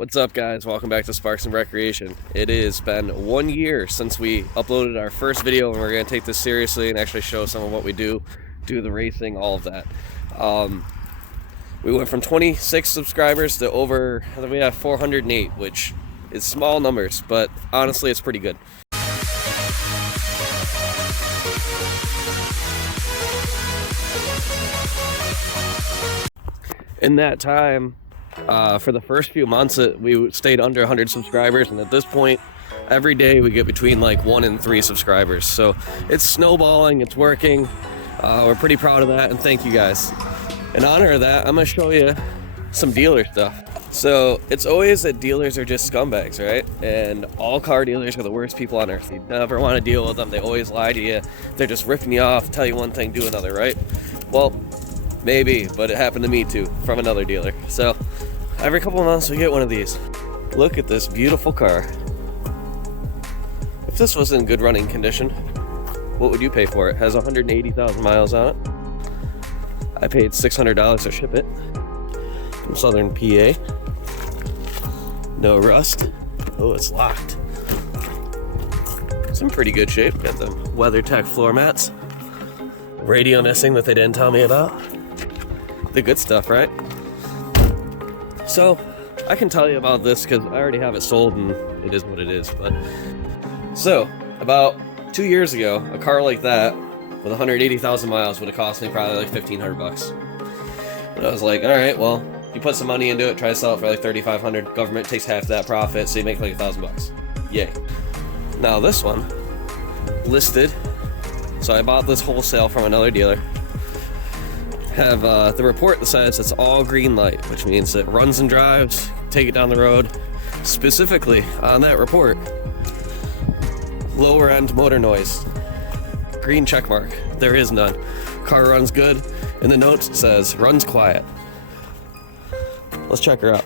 What's up, guys? Welcome back to Sparks and Recreation. It has been 1 year since we uploaded our first video, and we're going to take this seriously and actually show some of what we do the racing, all of that. We went from 26 subscribers to over, I think we have 408, which is small numbers, but honestly, it's pretty good. In that time, for the first few months, we stayed under 100 subscribers, and at this point, every day we get between like 1 and 3 subscribers. So it's snowballing, it's working. We're pretty proud of that, and thank you guys. In honor of that, I'm gonna show you some dealer stuff. So it's always that dealers are just scumbags, right? And all car dealers are the worst people on earth. You never want to deal with them. They always lie to you. They're just ripping you off, tell you one thing, do another, right? Well, maybe, but it happened to me too, from another dealer. So every couple of months we get one of these. Look at this beautiful car. If this was in good running condition, what would you pay for it? It has 180,000 miles on it. I paid $600 to ship it from Southern PA. No rust. Oh, it's locked. It's in pretty good shape. Got the WeatherTech floor mats. Radio missing that they didn't tell me about. The good stuff, right? So I can tell you about this because I already have it sold and it is what it is. But so about 2 years ago, a car like that with 180,000 miles would have cost me probably like $1,500. And I was like, all right, well, you put some money into it, try to sell it for like $3,500. Government takes half that profit, so you make like $1,000. Yay! Now this one listed. So I bought this wholesale from another dealer. Have the report that says it's all green light, which means it runs and drives, take it down the road. Specifically on that report, lower end motor noise, green check mark. There is none. Car runs good. In the notes it says runs quiet. Let's check her out.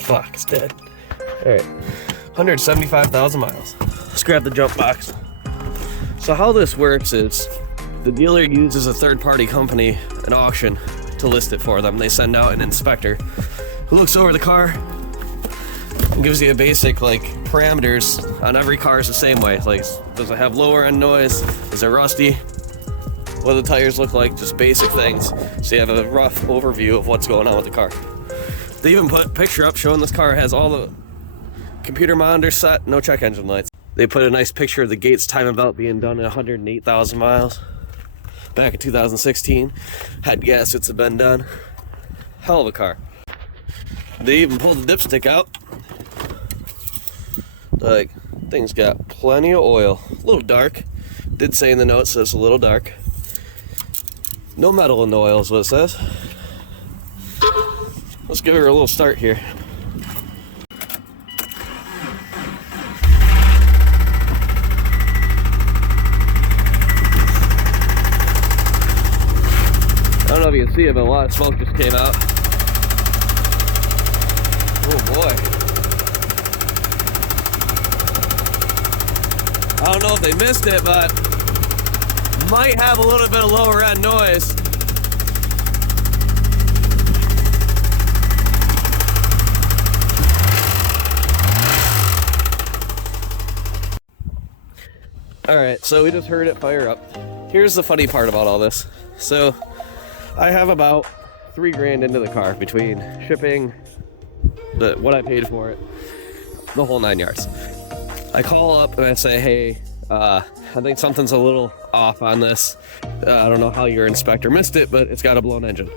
Fuck, it's dead. All right, 175,000 miles. Let's grab the jump box. So how this works is the dealer uses a third-party company, an auction, to list it for them. They send out an inspector who looks over the car and gives you a basic like parameters on every car is the same way. Like, does it have lower end noise? Is it rusty? What do the tires look like? Just basic things. So you have a rough overview of what's going on with the car. They even put a picture up showing this car has all the computer monitors set, no check engine lights. They put a nice picture of the Gates timing belt being done at 108,000 miles back in 2016. Head gaskets have been done. Hell of a car. They even pulled the dipstick out. Like, thing's got plenty of oil. A little dark. Did say in the notes that it's a little dark. No metal in the oil is what it says. Let's give her a little start here. I don't know if you can see it, but a lot of smoke just came out. Oh boy. I don't know if they missed it, but might have a little bit of lower end noise. Alright, so we just heard it fire up. Here's the funny part about all this. So I have about $3,000 into the car between shipping, what I paid for it, the whole 9 yards. I call up and I say, hey, I think something's a little off on this. I don't know how your inspector missed it, but it's got a blown engine.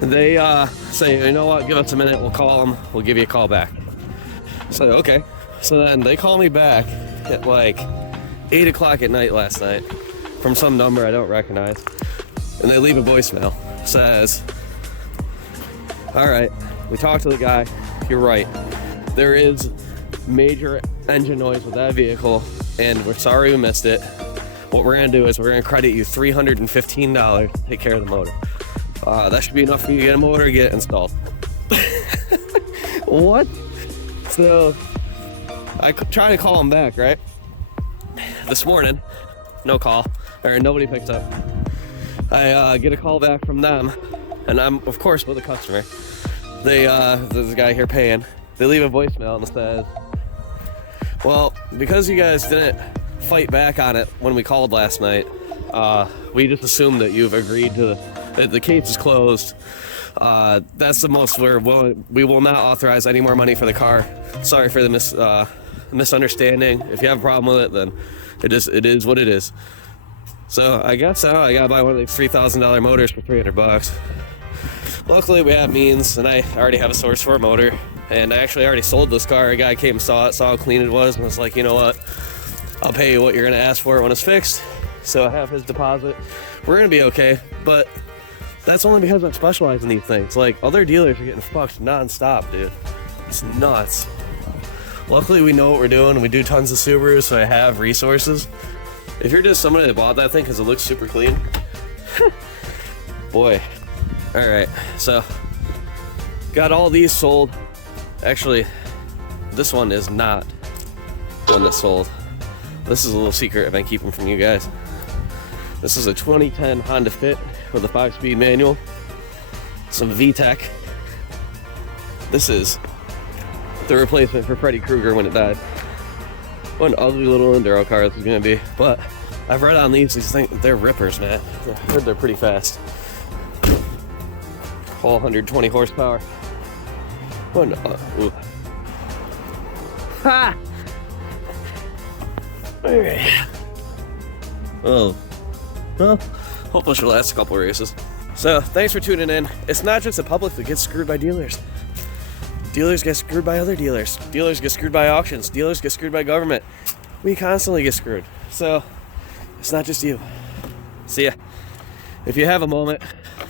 They say, you know what, give us a minute, we'll call them, we'll give you a call back. So, okay. So then they call me back at like 8 o'clock at night last night from some number I don't recognize. And they leave a voicemail. Says, all right, we talked to the guy, you're right. There is major engine noise with that vehicle, and we're sorry we missed it. What we're gonna do is we're gonna credit you $315 to take care of the motor. That should be enough for you to get a motor and get it installed. What? So I try to call him back, right? This morning, no call, or nobody picked up. I get a call back from them, and I'm of course with a customer. There's a guy here paying. They leave a voicemail and it says, well, because you guys didn't fight back on it when we called last night, we just assumed that you've agreed to that the case is closed. That's the most we will not authorize any more money for the car. Sorry for the misunderstanding. If you have a problem with it, then it is what it is. So I guess I gotta buy one of these $3,000 motors for $300. Luckily we have means, and I already have a source for a motor, and I actually already sold this car. A guy came and saw it, saw how clean it was, and was like, you know what, I'll pay you what you're gonna ask for it when it's fixed. So I have his deposit. We're gonna be okay, but that's only because I specialize in these things. Like, other dealers are getting fucked non-stop, dude. It's nuts. Luckily we know what we're doing. We do tons of Subarus, so I have resources. If you're just somebody that bought that thing because it looks super clean, boy. Alright, so got all these sold. Actually, this one is not one that's sold. This is a little secret I've been keeping from you guys. This is a 2010 Honda Fit with a 5-speed manual, some VTEC. This is the replacement for Freddy Krueger when it died. What an ugly little enduro car this is gonna be. But I've read on these things, they're rippers, man. I heard they're pretty fast. Whole 120 horsepower. Oh no. Ooh. Ha! Alright. Oh. Well, hopefully she'll last a couple races. So, thanks for tuning in. It's not just the public that gets screwed by dealers. Dealers get screwed by other dealers. Dealers get screwed by auctions. Dealers get screwed by government. We constantly get screwed. So, it's not just you. See ya. If you have a moment,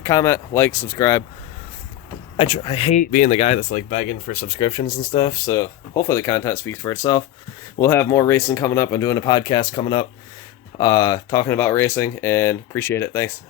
comment, like, subscribe. I hate being the guy that's like begging for subscriptions and stuff, so hopefully the content speaks for itself. We'll have more racing coming up. I'm doing a podcast coming up, talking about racing, and appreciate it. Thanks.